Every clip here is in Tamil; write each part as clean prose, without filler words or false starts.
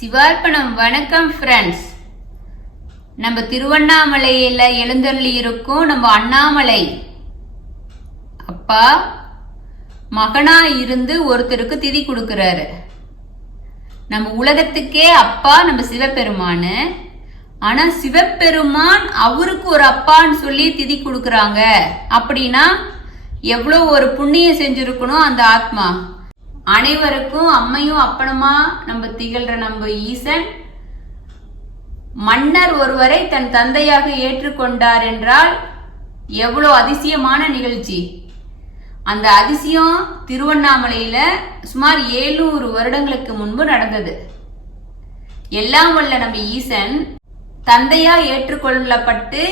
சிவார்ப்பணம். வணக்கம் ஃப்ரெண்ட்ஸ். நம்ம திருவண்ணாமலையில எழுந்தருளி இருக்கும் நம்ம அண்ணாமலை அப்பா மகனா இருந்து ஒருத்தருக்கு திதி கொடுக்கிறாரு. நம்ம உலகத்துக்கே அப்பா நம்ம சிவபெருமானு. ஆனா சிவபெருமான் அவருக்கு ஒரு அப்பான்னு சொல்லி திதி கொடுக்கறாங்க அப்படின்னா எவ்வளவு ஒரு புண்ணியம் செஞ்சிருக்கணும் அந்த ஆத்மா. அனைவருக்கும் அம்மையும் அப்பனுமா நம்ம திகழ்ற நம்ம ஈசன் மன்னர் ஒருவரை தன் தந்தையாக ஏற்றுக்கொண்டார் என்றால் எவ்வளவு அதிசயமான நிகழ்ச்சி. அந்த அதிசயம் திருவண்ணாமலையில சுமார் 700 வருடங்களுக்கு முன்பு நடந்தது. எல்லாம் வல்ல நம்ம ஈசன் தந்தையா ஏற்றுக்கொள்ளப்பட்டு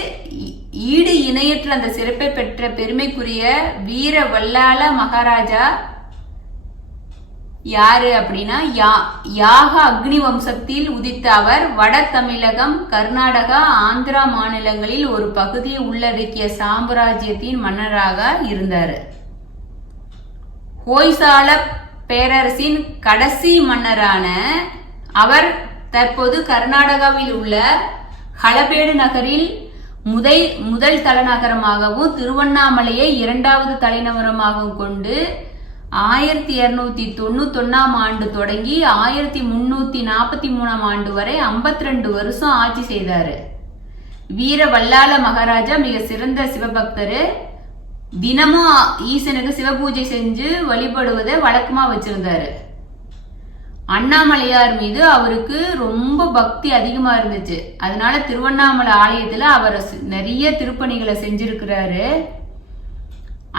ஈடு இணையற்ற அந்த சிறப்பை பெற்ற பெருமைக்குரிய வீர வல்லாள மகாராஜா யாரு அப்படின்னா யாக அக்னி வம்சத்தில் உதித்த அவர் வட தமிழகம், கர்நாடகா, ஆந்திரா மாநிலங்களில் ஒரு பகுதியை உள்ளடக்கிய சாம்ராஜ்யத்தின் மன்னராக இருந்தார். ஹோய்சால பேரரசின் கடைசி மன்னரான அவர் தற்போது கர்நாடகாவில் உள்ள ஹளபேடு நகரில் முதல் தலைநகரமாகவும் திருவண்ணாமலையை இரண்டாவது தலைநகரமாகவும் கொண்டு 1291 ஆண்டு தொடங்கி 1343 ஆண்டு வரை 52 வருஷம் ஆட்சி செய்தாரு. வீர வல்லாள மகாராஜா மிக சிறந்த சிவபக்தரு. தினமும் ஈசனுக்கு சிவபூஜை செஞ்சு வழிபடுவதை வழக்கமா வச்சிருந்தாரு. அண்ணாமலையார் மீது அவருக்கு ரொம்ப பக்தி அதிகமா இருந்துச்சு. அதனால திருவண்ணாமலை ஆலயத்துல அவர் நிறைய திருப்பணிகளை செஞ்சிருக்கிறாரு.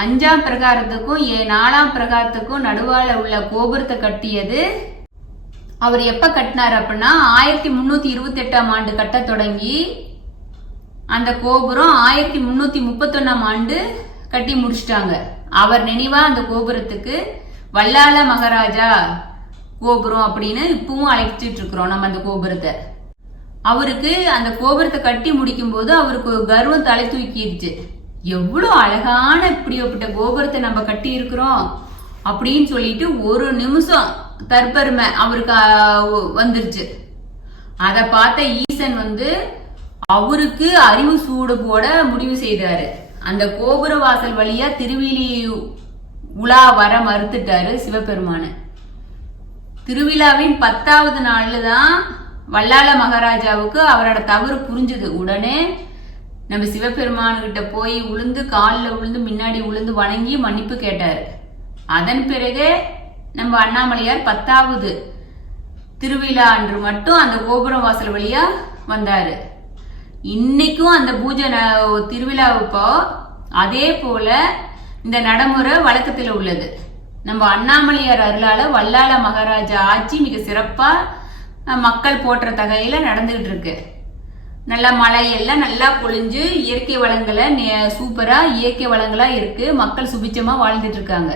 5ஆம் பிரகாரத்துக்கும் 4ஆம் பிரகாரத்துக்கும் நடுவால உள்ள கோபுரத்தை கட்டியது அவர் எப்ப கட்டினார் அப்படின்னா 1328ஆம் ஆண்டு கட்ட தொடங்கி அந்த கோபுரம் 1331ஆம் ஆண்டு கட்டி முடிச்சிட்டாங்க. அவர் நினைவா அந்த கோபுரத்துக்கு வல்லாள மகாராஜா கோபுரம் அப்படின்னு இப்பவும் அழைச்சிட்டு இருக்கிறோம் நம்ம அந்த கோபுரத்தை. அவருக்கு அந்த கோபுரத்தை கட்டி முடிக்கும் போது அவருக்கு கர்வம் தலை தூக்கிடுச்சு. எவ்வளவு அழகான இப்படிப்பட்ட கோபுரத்தை நம்ம கட்டி இருக்கிறோம் அப்படின்னு சொல்லிட்டு ஒரு நிமிஷம் தற்பெருமை அவருக்கு வந்துருச்சு. அத பார்த்த ஈசன் அவருக்கு அறிவு சூடு போட முடிவு செய்தாரு. அந்த கோபுர வாசல் வழியா திருவிழி உலா வர மறுத்துட்டாரு சிவபெருமான. திருவிழாவின் 10வது நாள்ல தான் வல்லாள மகாராஜாவுக்கு அவரோட தவறு புரிஞ்சுது. உடனே நம்ம சிவபெருமான்கிட்ட போய் காலில் விழுந்து முன்னாடி விழுந்து வணங்கி மன்னிப்பு கேட்டாரு. அதன் பிறகு நம்ம அண்ணாமலையார் 10வது திருவிழா அன்று மட்டும் அந்த கோபுரம் வாசல் வழியா வந்தாரு. இன்னைக்கும் அந்த பூஜை திருவிழாவுப்போ அதே போல இந்த நடைமுறை வழக்கத்தில் உள்ளது. நம்ம அண்ணாமலையார் அருளால வல்லாள மகாராஜா ஆட்சி மிக சிறப்பா மக்கள் போற்ற தகையில நடந்துகிட்டு இருக்கு. நல்லா மழை எல்லாம் நல்லா பொழிஞ்சு இயற்கை வளங்களை சூப்பரா இயற்கை வளங்களா இருக்கு. மக்கள் சுபிச்சமா வாழ்ந்துட்டு இருக்காங்க.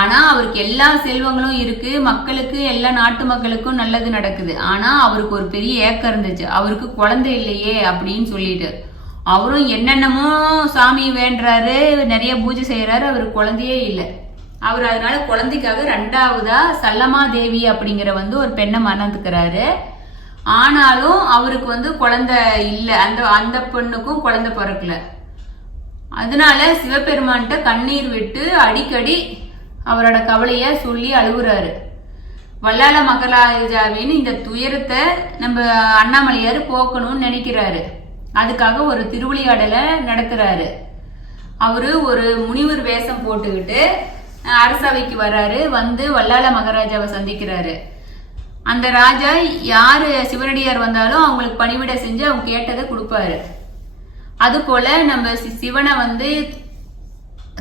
ஆனா அவருக்கு எல்லா செல்வங்களும் இருக்கு. மக்களுக்கு எல்லா நாட்டு மக்களுக்கும் நல்லது நடக்குது. ஆனா அவருக்கு ஒரு பெரிய ஏக்கம் இருந்துச்சு. அவருக்கு குழந்தை இல்லையே அப்படின்னு சொல்லிட்டு அவரும் என்னென்னமோ சாமி வேண்டுறாரு, நிறைய பூஜை செய்யறாரு. அவருக்கு குழந்தையே இல்லை. அவர் அதனால குழந்தைக்காக 2வதா சல்லமா தேவி அப்படிங்கிற ஒரு பெண்ணை மணந்துக்கிறாரு. ஆனாலும் அவருக்கு குழந்தை இல்ல. அந்த பெண்ணுக்கும் குழந்தை பிறக்கல. அதனால சிவபெருமான்கிட்ட கண்ணீர் விட்டு அடிக்கடி அவரோட கவலைய சொல்லி அழுகுறாரு. வல்லாள மகாராஜாவின் இந்த துயரத்தை நம்ம அண்ணாமலையார் போக்கணும்னு நினைக்கிறாரு. அதுக்காக ஒரு திருவிளையாடலை நடத்துறாரு. அவரு ஒரு முனிவர் வேஷம் போட்டுக்கிட்டு அரசவைக்கு வர்றாரு. வல்லாள மகாராஜாவை சந்திக்கிறாரு. அந்த ராஜா யாரு சிவனடியார் வந்தாலும் அவங்களுக்கு பணிவிட செஞ்சு அவங்க கேட்டதை கொடுப்பாரு. அது போல நம்ம சிவனை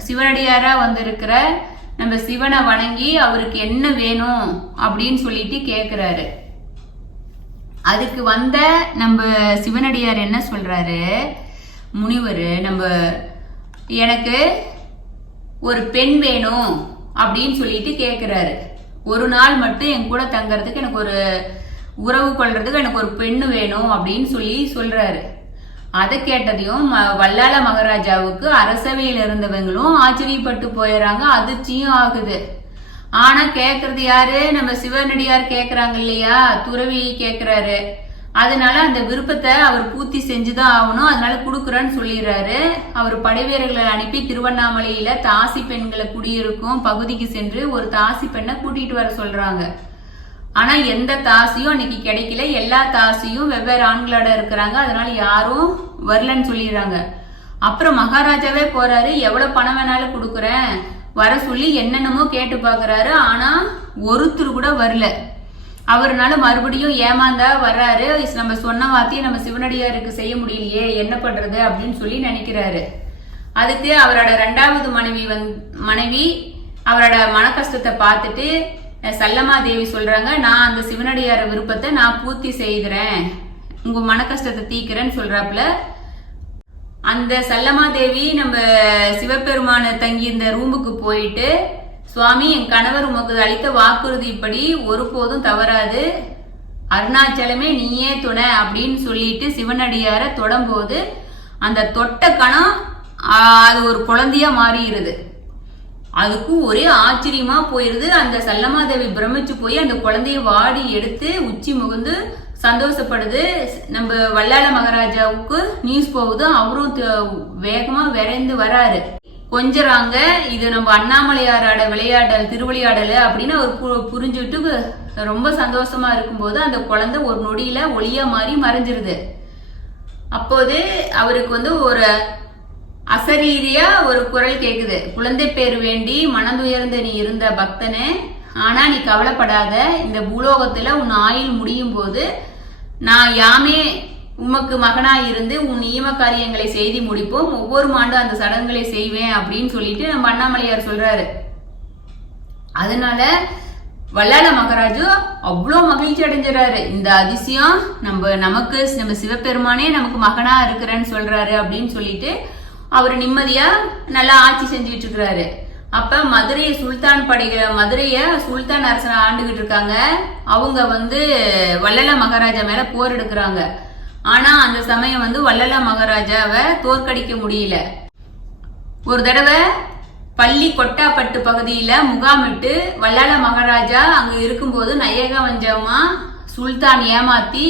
சிவனடியாரா வந்திருக்கிற நம்ம சிவனை வணங்கி அவருக்கு என்ன வேணும் அப்படின்னு சொல்லிட்டு கேக்குறாரு. அதுக்கு நம்ம சிவனடியார் என்ன சொல்றாரு, முனிவர் எனக்கு ஒரு பெண் வேணும் அப்படின்னு சொல்லிட்டு கேக்குறாரு. ஒரு நாள் மட்டும் என் கூட தங்கறதுக்கு எனக்கு ஒரு உறவு கொள்றதுக்கு எனக்கு ஒரு பெண்ணு வேணும் அப்படின்னு சொல்றாரு. அதை கேட்டதையும் வல்லாள மகாராஜாவுக்கு அரசவையில் இருந்தவங்களும் ஆச்சரியப்பட்டு போயிடறாங்க. அதிர்ச்சியும் ஆகுது. ஆனா கேக்குறது யாரு? நம்ம சிவனடியார் கேக்குறாங்க இல்லையா, துறவி கேக்குறாரு. அதனால அந்த விருப்பத்தை அவர் பூர்த்தி செஞ்சுதான் ஆகணும், அதனால குடுக்குறேன்னு சொல்லிடுறாரு. அவர் படைவீரர்களை அனுப்பி திருவண்ணாமலையில தாசி பெண்களை குடியிருக்கும் பகுதிக்கு சென்று ஒரு தாசி பெண்ணை கூட்டிட்டு வர சொல்றாங்க. ஆனா எந்த தாசியும் அன்னைக்கு கிடைக்கல, எல்லா தாசியும் வெவ்வேறு ஆண்களோட இருக்கிறாங்க, அதனால யாரும் வரலன்னு சொல்லிடுறாங்க. அப்புறம் மகாராஜாவே போறாரு, எவ்வளவு பணம் வேணாலும் கொடுக்குறேன் வர சொல்லி என்னென்னமோ கேட்டு பாக்குறாரு. ஆனா ஒருத்தர் கூட வரல. அவர்னால மறுபடியும் ஏமாந்தா வர்றாரு. நம்ம சொன்ன வார்த்தையை நம்ம சிவனடியாருக்கு செய்ய முடியலையே, என்ன பண்றது அப்படின்னு சொல்லி நினைக்கிறாரு. அதுக்கு அவரோட 2வது மனைவி அவரோட மன கஷ்டத்தை பார்த்துட்டு சல்லமா தேவி சொல்றாங்க, நான் அந்த சிவனடியார விருப்பத்தை நான் பூர்த்தி செய்கிறேன், உங்க மன கஷ்டத்தை தீக்கிறேன்னு சொல்றாப்புல. அந்த சல்லமா தேவி நம்ம சிவபெருமான தங்கி இந்த ரூமுக்கு போயிட்டு, சுவாமி என் கணவர் உமக்கு அளித்த வாக்குறுதிப்படி ஒருபோதும் தவறாது, அருணாச்சலமே நீயே துணை அப்படின்னு சொல்லிட்டு சிவனடியார தொடும்போது அந்த தொட்ட கணம் அது ஒரு குழந்தையா மாறிடுது. அதுக்கும் ஒரே ஆச்சரியமா போயிருது. அந்த சல்லமாதேவி பிரமிச்சு போய் அந்த குழந்தைய வாடி எடுத்து உச்சி முகுந்து சந்தோஷப்படுது. நம்ம வல்லாள மகாராஜாவுக்கு நியூஸ் போகுது. அவரும் வேகமா விரைந்து வராரு. கொஞ்சறாங்க, இது நம்ம அண்ணாமலையாரோட விளையாடல் திருவிளையாடல் அப்படின்னு அவர் புரிஞ்சுட்டு ரொம்ப சந்தோஷமா இருக்கும்போது அந்த குழந்தை ஒரு நொடியில ஒளியா மாறி மறைஞ்சிருது. அப்போது அவருக்கு ஒரு அசரீரியா ஒரு குரல் கேக்குது, குழந்தை பேர் வேண்டி மனதுயர்ந்து நீ இருந்த பக்தனே, ஆனா நீ கவலைப்படாத, இந்த பூலோகத்துல உன் ஆயுள் முடியும் போது நான் யாமே உமக்கு மகனாய் இருந்து உன் நியம காரியங்களை செய்து முடிப்போம், ஒவ்வொரு ஆண்டும் அந்த சடங்குகளை செய்வேன் அப்படின்னு சொல்லிட்டு நம்ம அண்ணாமலையார் சொல்றாரு. அதனால வல்லாள மகாராஜு அவ்வளோ மகிழ்ச்சி அடைஞ்சிடறாரு. இந்த அதிசயம் நம்ம சிவபெருமானே நமக்கு மகனா இருக்கிறேன்னு சொல்றாரு அப்படின்னு சொல்லிட்டு அவர் நிம்மதியா நல்லா ஆட்சி செஞ்சுட்டு இருக்கிறாரு. அப்ப மதுரைய சுல்தான் அரசன் ஆண்டுகிட்டு இருக்காங்க. அவங்க வள்ளல மகாராஜா மேல போர் எடுக்கிறாங்க. ஆனா அந்த சமயம் வள்ளல மகாராஜாவை தோற்கடிக்க முடியல. ஒரு தடவை பள்ளி கொட்டாப்பட்டு பகுதியில முகாமிட்டு வல்லாள மகாராஜா அங்க இருக்கும்போது நயகவஞ்சமா சுல்தான் ஏமாத்தி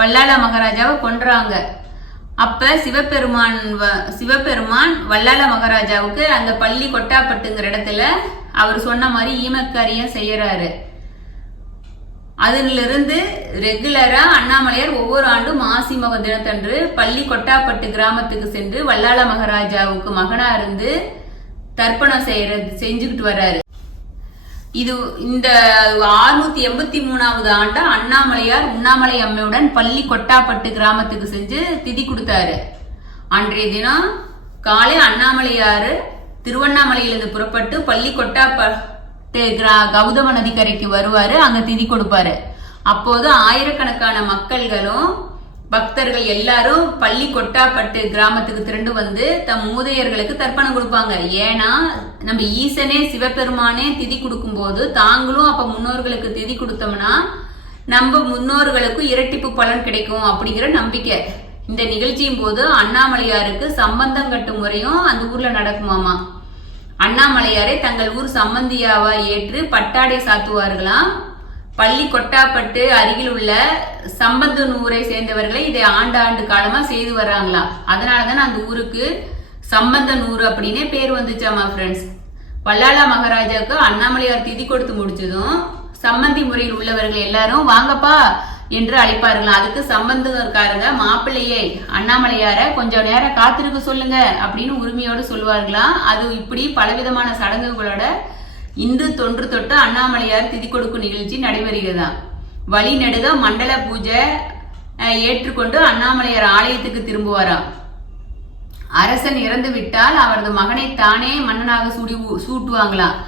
வல்லாள மகாராஜாவை கொன்றாங்க. அப்ப சிவபெருமான் வல்லாள மகாராஜாவுக்கு அந்த பள்ளி கொட்டாப்பட்டுங்கிற இடத்துல அவர் சொன்ன மாதிரி ஈமக்காரியம் செய்யறாரு. அதுல இருந்து ரெகுலரா அண்ணாமலையார் ஒவ்வொரு ஆண்டும் மாசி மக தினத்தன்று பள்ளி கொட்டாப்பட்டு கிராமத்துக்கு சென்று வல்லாள மகாராஜாவுக்கு மகனா இருந்து தர்ப்பணம் செஞ்சுக்கிட்டு வர்றாரு. இது இந்த 683வது ஆண்டா அண்ணாமலையார் உண்ணாமலை அம்மையுடன் பள்ளி கொட்டாப்பட்டு கிராமத்துக்கு செஞ்சு திதி கொடுத்தாரு. அன்றைய தினம் காலை அண்ணாமலையாரு திருவண்ணாமலையிலிருந்து புறப்பட்டு பள்ளி கொட்டாப்பட்டு கௌதம நதிக்கரைக்கு வருவாரு. அங்க திதி கொடுப்பாரு. அப்போது ஆயிரக்கணக்கான மக்கள்களும் பக்தர்கள் எல்லாரும் பள்ளி கொட்டாப்பட்டு கிராமத்துக்கு திரண்டு வந்து தம் மூதையர்களுக்கு தர்ப்பணம் கொடுப்பாங்க. ஏன்னா நம்ம ஈசனே சிவபெருமானே திதி கொடுக்கும் போது தாங்களும் அப்ப முன்னோர்களுக்கு திதி கொடுத்தோம்னா நம்ம முன்னோர்களுக்கு இரட்டிப்பு பலன் கிடைக்கும் அப்படிங்கிற நம்பிக்கை. இந்த நிகழ்ச்சியின் போது அண்ணாமலையாருக்கு சம்பந்தம் கட்டும் முறையும் அந்த ஊர்ல நடக்குமாமா. அண்ணாமலையாரை தங்கள் ஊர் சம்பந்தியாவா ஏற்று பட்டாடை சாத்துவார்களாம். பள்ளி கொட்டாப்பட்டு அருகில் உள்ள சம்பந்தனூரை சேர்ந்தவர்களை இதை ஆண்டு காலமா செய்து வர்றாங்களாம். அதனாலதான் அந்த ஊருக்கு சம்பந்தனூர் அப்படின்னே பேர் வந்துச்சாமா ஃப்ரெண்ட்ஸ். வல்லாள மகாராஜாவுக்கு அண்ணாமலையார் திதி கொடுத்து முடிச்சதும் சம்பந்தி முறையில் உள்ளவர்கள் எல்லாரும் வாங்கப்பா என்று அழைப்பார்களாம். அதுக்கு சம்பந்தக்காரங்க மாப்பிள்ளையே அண்ணாமலையார கொஞ்சம் நேரம் காத்திருக்க சொல்லுங்க அப்படின்னு உரிமையோடு சொல்லுவார்களாம். அது இப்படி பலவிதமான சடங்குகளோட இன்று தொன்று தொட்டு அண்ணாமலையார் திதி கொடுக்கும் நிகழ்ச்சி நடைபெறுகிறதா. வழி நெடுக மண்டல பூஜை ஏற்றுக்கொண்டு அண்ணாமலையார் ஆலயத்துக்கு திரும்புவாராம். அரசன் இறந்து விட்டால் அவரது மகனை தானே மன்னனாக சூட்டுவாங்களாம்.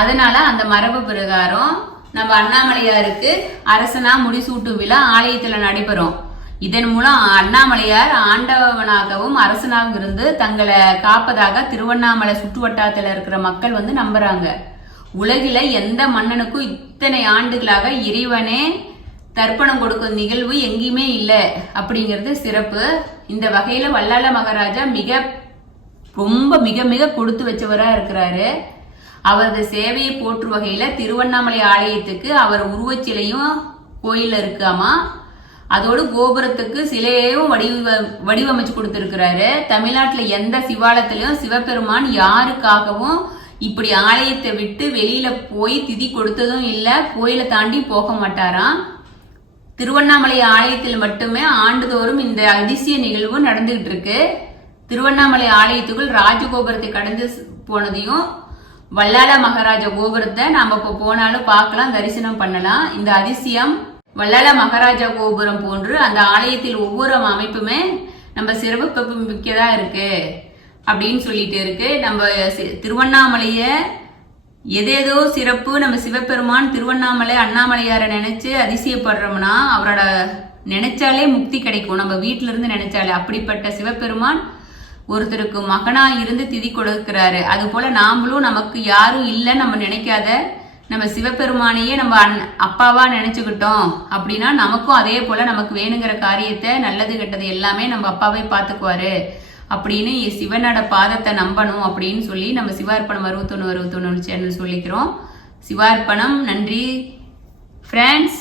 அதனால அந்த மரபு பிரகாரம் நம்ம அண்ணாமலையாருக்கு அரசனா முடிசூட்டும் விழா ஆலயத்துல நடைபெறும். இதன் மூலம் அண்ணாமலையார் ஆண்டவனாகவும் அரசனாகவும் இருந்து தங்களை காப்பதாக திருவண்ணாமலை சுற்று வட்டாரத்துல இருக்கிற மக்கள் நம்புறாங்க. உலகில எந்த மன்னனுக்கும் இத்தனை ஆண்டுகளாக இறைவனே தர்ப்பணம் கொடுக்கும் நிகழ்வு எங்கேயுமே இல்லை அப்படிங்கிறது சிறப்பு. இந்த வகையில வல்லாள மகாராஜா மிக மிக கொடுத்து வச்சவரா இருக்கிறாரு. அவரது சேவையை போற்று வகையில திருவண்ணாமலை ஆலயத்துக்கு அவர் உருவச்சிலையும் கோயில்ல இருக்காமா. அதோடு கோபுரத்துக்கு சிலையையும் வடிவமைச்சு கொடுத்திருக்கிறாரு. தமிழ்நாட்டுல எந்த சிவாலயத்திலையும் சிவபெருமான் யாருக்காகவும் இப்படி ஆலயத்தை விட்டு வெளியில போய் திதி கொடுத்ததும் இல்ல, கோயிலை தாண்டி போக மாட்டாராம். திருவண்ணாமலை ஆலயத்தில் மட்டுமே ஆண்டுதோறும் இந்த அதிசய நிகழ்வு நடந்துகிட்டு இருக்கு. திருவண்ணாமலை ஆலயத்துக்குள் ராஜகோபுரத்தை கடந்து போனதையும் வல்லாள மகாராஜா கோபுரத்தை நாம இப்ப போனாலும் பார்க்கலாம், தரிசனம் பண்ணலாம். இந்த அதிசயம் வல்லாள மகாராஜா கோபுரம் போன்று அந்த ஆலயத்தில் ஒவ்வொரு அமைப்புமே நம்ம சிறப்பு மிக்கதா இருக்கு அப்படின்னு சொல்லிட்டு இருக்கு. நம்ம திருவண்ணாமலைய எதேதோ சிறப்பு, நம்ம சிவபெருமான் திருவண்ணாமலை அண்ணாமலையார நினைச்சு அதிசயப்படுறோம்னா அவரோட நினைச்சாலே முக்தி கிடைக்கும். நம்ம வீட்டுல இருந்து நினைச்சாலே அப்படிப்பட்ட சிவபெருமான் ஒருத்தருக்கு மகனா இருந்து திதி கொடுக்கிறாரு. அது போல நாமளும் நமக்கு யாரும் இல்லை நம்ம நினைக்காத நம்ம சிவபெருமானையே நம்ம அப்பாவா நினைச்சுக்கிட்டோம் அப்படின்னா நமக்கும் அதே போல நமக்கு வேணுங்கிற காரியத்தை நல்லது கெட்டது எல்லாமே நம்ம அப்பாவே பாத்துக்குவாரு அப்படின்னு சிவனோட பாதத்தை நம்பணும் அப்படின்னு சொல்லி நம்ம சிவார்ப்பணம் 61 சேனல் சொல்லிக்கிறோம். சிவார்ப்பணம். நன்றி ஃப்ரெண்ட்ஸ்.